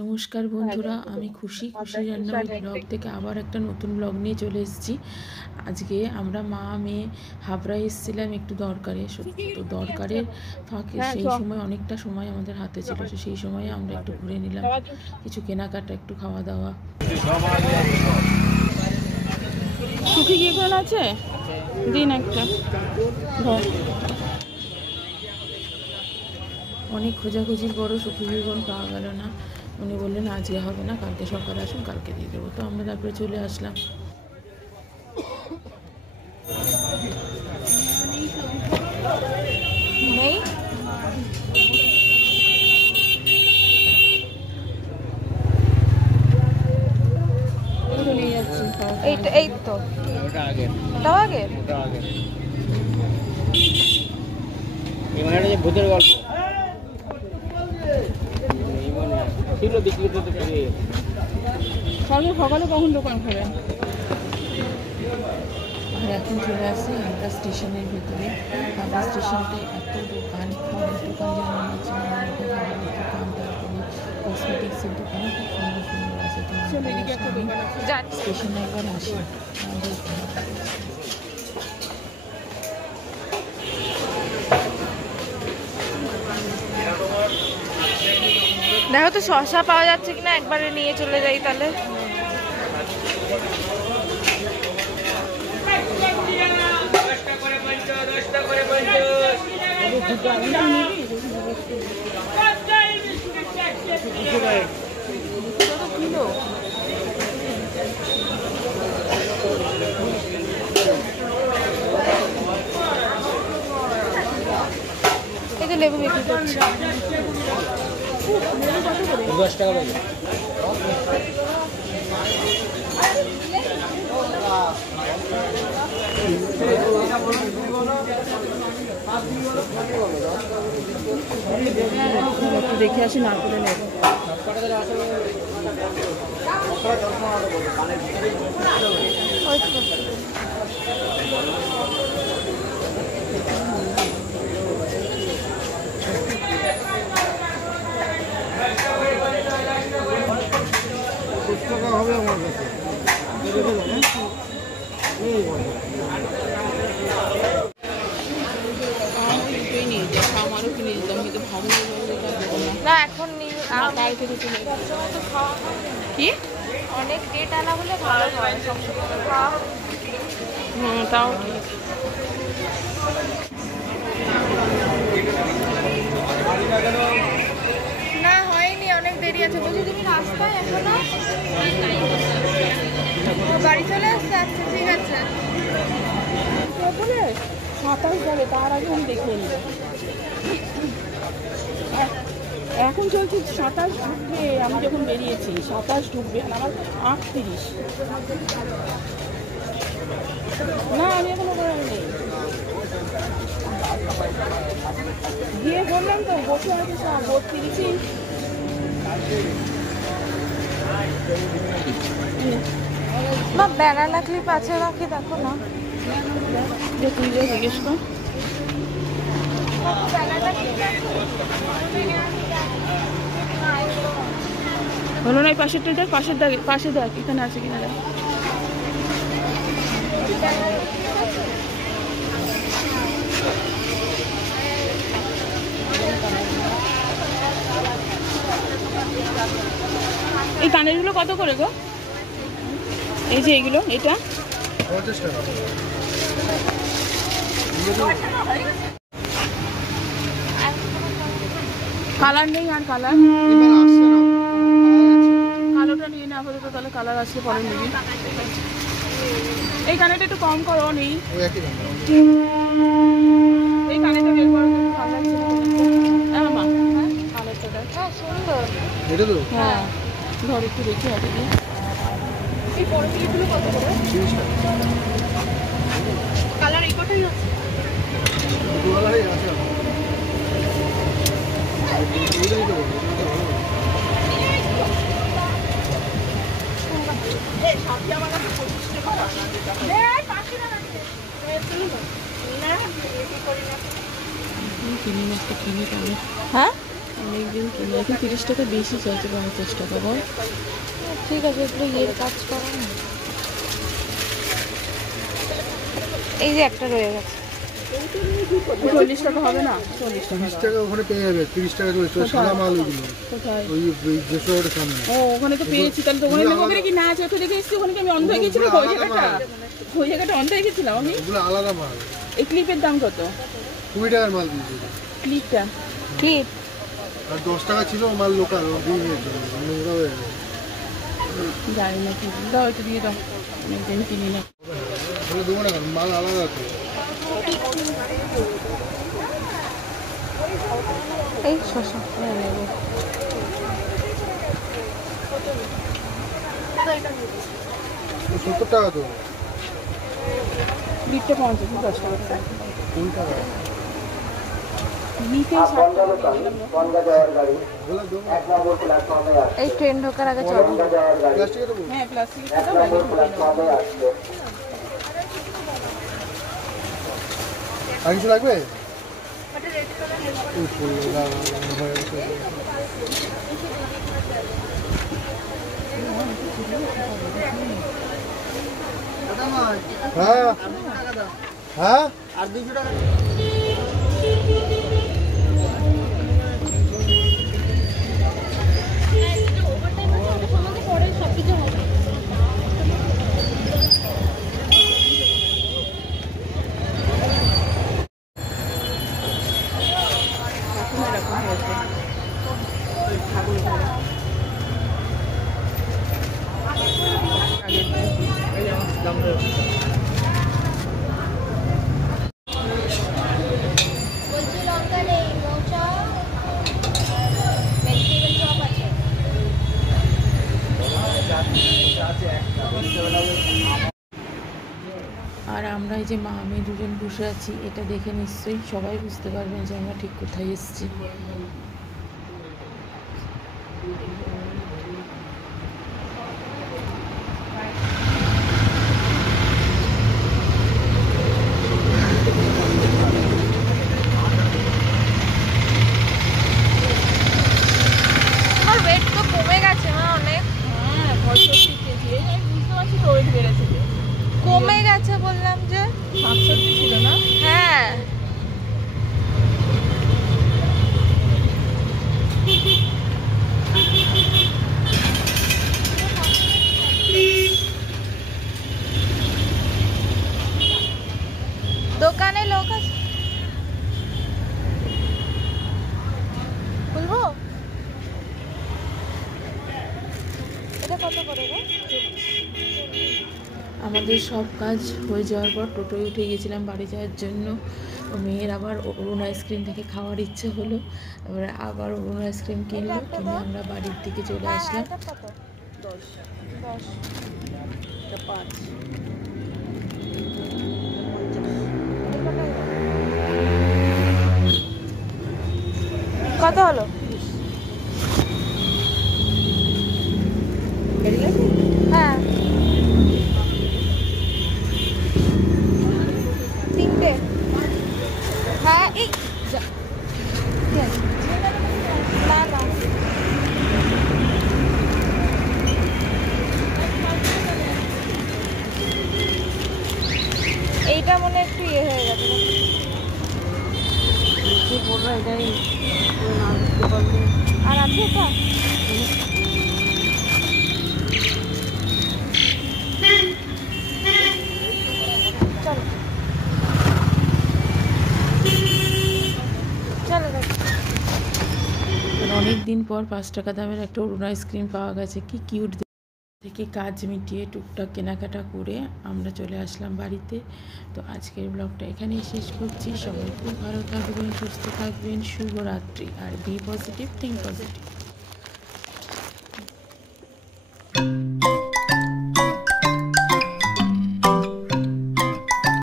নমস্কার বন্ধুরা, আমি খুশি রান্নাবাড়ি ব্লগ থেকে আবার একটা নতুন ব্লগ নিয়ে চলে এসেছি। আজকে আমরা মা মেয়ে হাবড়া এসেছিলাম একটু দরকারে। তো দরকারের ফাঁকে সেই সময় অনেকটা সময় আমাদের হাতে ছিল, সেই সময়ে আমরা একটু ঘুরে নিলাম, কিছু কেনাকাটা, একটু খাওয়া দাওয়া। সুখী কেকন আছে দিন একটা। অনেক খোঁজাখুঁজির পরও সুখী কেকন পাওয়া গেল না। উনি বললেন আজকে হবে না, কালকে সকালে আসুন, কালকে দিয়ে দেবো। তো আমরা তারপরে চলে আসলাম। নেই এই তো ভূতের গল্প ছিল বিক্রিত সকালে কখন দোকান খোলেন? আর এখন চলে আসছি হাবড়া স্টেশনের ভিতরে। হাবড়া স্টেশনটা এত দোকান, খাবারের দোকান, যেমন হচ্ছে খাবারের দোকান, তারপরে কসমেটিক্সের দোকান, খুব সুন্দর সুন্দর আছে। তো স্টেশনে একবার আসি। দেখো তো শসা পাওয়া যাচ্ছে কিনা, একবারে নিয়ে চলে যাই তাহলে। এই যে লেবু বিক্রি করছে 10 টাকা পাই। দেখে আসি, না করে নেব। হবে আমার কাছে আমারও কিনে দিতাম, কিন্তু ভালো না এখন কি অনেক ডেট আনা হলে ভালো হয়, সবসময় খাওয়া। তাও না হয়নি, অনেক দেরি আছে। বলছি তুমি রাস্তায় এখনো বাড়ি চলে আসছে? আচ্ছা ঠিক আছে। 27 যাবে, তার আগে আমি দেখে নিব। এখন চলছে 27 ঢুকবে, আমি যখন বেরিয়েছি 27 ঢুকবে, আর আমার 38। না আমি এখনো করিনি, গিয়ে বললাম তো বসে আছে সব 32। বা ব্যানানা ক্লিপ আছে নাকি দেখো না, তুই যে জিজ্ঞেস কর। হলো না, এই পাশেরটা দেখ, পাশে দেখ এখানে আছে কিনা দেখ। এই কানেরগুলো কত করে গো? এই যে এইগুলো, এটা 50 টাকা। কালার নেই, আর কালার কালোটা নিয়ে না আপাতত, তাহলে কালার আসলে পরে নিবি। এই কানেরটা একটু কম করো, নেই এই কানেরটা বের করো, ভালো লাগছে না মা? কানেরটা সুন্দর, এটা তো হ্যাঁ ধর একটু দেখি হাতে দিয়ে। এই বড় ক্লিপগুলো কত করে? 30 টাকা। কালার এই কটাই আছে, দুলালাই আছে। এইটাই তো এই সাথে আমার কাছে 25 টাকা। এই 5 টাকা আছে। না, এই করি না। কিনে একটা কিনে, হ্যাঁ অনেকদিন কিনে এখন 30 টাকা বেশি চাইছে, 50 টাকা বল। ঠিক আছে, একটু ইয়ের কাজ করো না। এই যে একটা রয়ে গেছে। 40 টাকা হবে না? 40 টাকা 30 টাকা ওখানে পেয়ে যাবে, 30 টাকা চলে সাদা মাল ওইগুলো। কোথায়? ওই যেসবের সামনে। ও ওখানে তো পেয়েছি, তাহলে তো ওখানে ওখানে কি না আছে? ওখানে দেখে এসেছি, ওখানে কি আমি অন্ধ হয়ে গেছিলাম? ওই জায়গাটা অন্ধ হয়ে গেছিলাম আমি। ওগুলো আলাদা মাল। এই ক্লিপের দাম কত? 20 টাকার মাল দিয়েছে ক্লিপটা কি আর 10 টাকা ছিল মাল লোকাল, ও দিয়ে নিয়েছে নোংরা হয়ে গেছে। জানি না কি দাও, একটু দিয়ে দাও, অনেকদিন কিনি না। বলে দেবো না, মাল আলাদা আছে। এই শসা নেবো। 70 টাকা তো। ক্লিপটা 50, 10 টাকা। কোন টাকা? নিতে 60 টাকা দিলাম না। বলে দেবো। এই ট্রেন ঢোকার আগে চলো। প্লাস্টিকে দেবো। হ্যাঁ প্লাস্টিক দাও, বাইরে ঢুকিয়ে নাও। আর কিছু লাগবে? ওই পড়লো, হয়ে গেছে। হ্যাঁ হ্যাঁ আর 200 টাকা। এরকম হয়েছে ছাগল ঘরে। আর আমরা এই যে মা মেয়ে দুজন বসে আছি, এটা দেখে নিশ্চয়ই সবাই বুঝতে পারবেন যে আমরা ঠিক কোথায় এসেছি। আমার ওয়েট তো কমে গেছে না অনেক। হ্যাঁ 65 কেজি, এই আমি বুঝতে পারছি তো ওয়েট বেড়েছে। কমে গেছে বললাম যে। 67 ছিল না? হ্যাঁ দোকানে লোক আছে, বলবো এটা কত করে রে? আমাদের সব কাজ হয়ে যাওয়ার পর টোটোয় উঠে গেছিলাম বাড়ি যাওয়ার জন্য। ও মেয়ের আবার অরুণ আইসক্রিম থেকে খাওয়ার ইচ্ছে হলো, এবারে আবার অরুণ আইসক্রিম কিনলো, কিনে আমরা বাড়ির দিকে চলে আসলাম। এটা কত? 10, 10। এটা 5। কত হলো? বেরিয়ে গেছে? হ্যাঁ 3টে। হ্যাঁ এই যা। কি আছে? না না এইটা মনে হয় একটু ইয়ে হয়ে গেছে। আর আছে এটা? চলো চলো দেখো। অনেক দিন পর 5 টাকা দামের একটা অরুণ আইসক্রিম পাওয়া গেছে, কি কিউট থেকে কাজ মিটিয়ে টুকটাক কেনাকাটা করে আমরা চলে আসলাম বাড়িতে। তো আজকের ব্লগটা এখানেই শেষ করছি। সবাই খুব ভালো থাকবেন, সুস্থ থাকবেন, শুভরাত্রি। আর বি পজিটিভ, থিঙ্ক পজিটিভ।